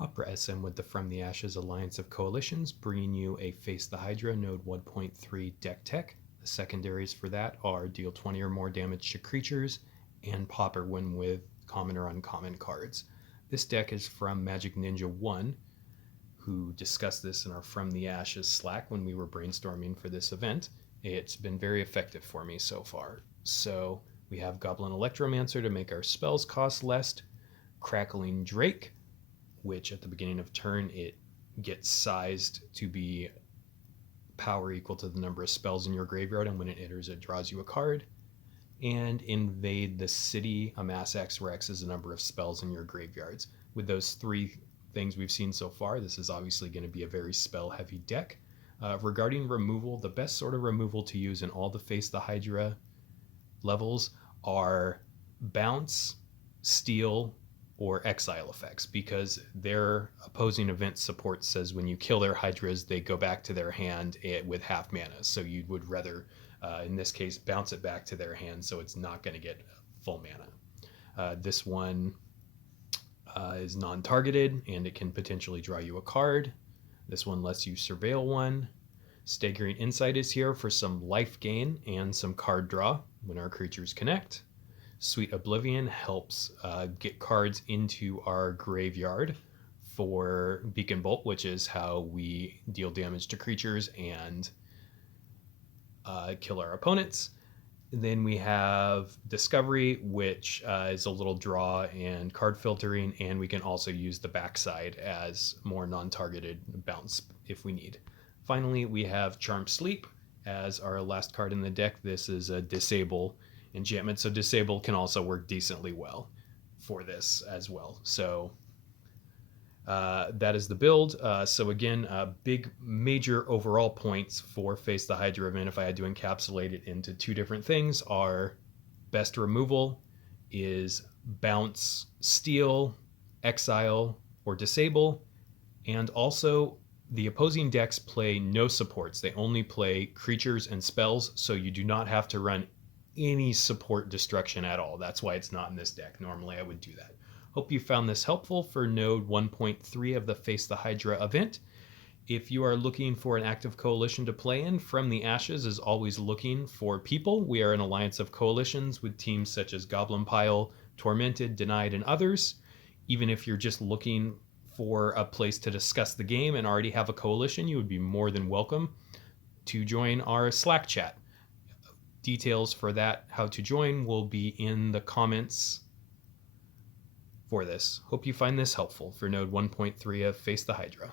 OperaSM with the From the Ashes Alliance of Coalitions, bringing you a Face the Hydra Node 1.3 deck tech. The secondaries for that are deal 20 or more damage to creatures and popper when with common or uncommon cards. This deck is from Magic Ninja 1, who discussed this in our From the Ashes Slack when we were brainstorming for this event. It's been very effective for me so far. So we have Goblin Electromancer to make our spells cost less, Crackling Drake, which at the beginning of turn it gets sized to be power equal to the number of spells in your graveyard, and when it enters it draws you a card. And Invade the City, amass X, where X is the number of spells in your graveyards. With those three things we've seen so far, this is obviously going to be a very spell heavy deck. Regarding removal, the best sort of removal to use in all the Face the Hydra levels are bounce, steal, or exile effects, because their opposing event support says when you kill their Hydras, they go back to their hand with half mana. So you would rather, in this case, bounce it back to their hand so it's not going to get full mana. This one is non-targeted, and it can potentially draw you a card. This one lets you surveil one. Staggering Insight is here for some life gain and some card draw when our creatures connect. Sweet Oblivion helps get cards into our graveyard for Beacon Bolt, which is how we deal damage to creatures and kill our opponents. And then we have Discovery, which is a little draw and card filtering, and we can also use the backside as more non-targeted bounce if we need. Finally, we have Charmed Sleep as our last card in the deck. This is a disable enchantment, so disable can also work decently well for this as well. So that is the build. So again, big major overall points for Face the Hydra event, if I had to encapsulate it into two different things, are best removal is bounce, steal, exile, or disable, and also the opposing decks play no supports. They only play creatures and spells, so you do not have to run any support destruction at all. That's why it's not in this deck. Normally I would do that. Hope you found this helpful for Node 1.3 of the Face the Hydra event. If you are looking for an active coalition to play in, From the Ashes is always looking for people. We are an alliance of coalitions with teams such as Goblin Pile, Tormented, Denied, and others. Even if you're just looking for a place to discuss the game and already have a coalition, you would be more than welcome to join our Slack chat. Details for that, how to join, will be in the comments for this. Hope you find this helpful for Node 1.3 of Face the Hydra.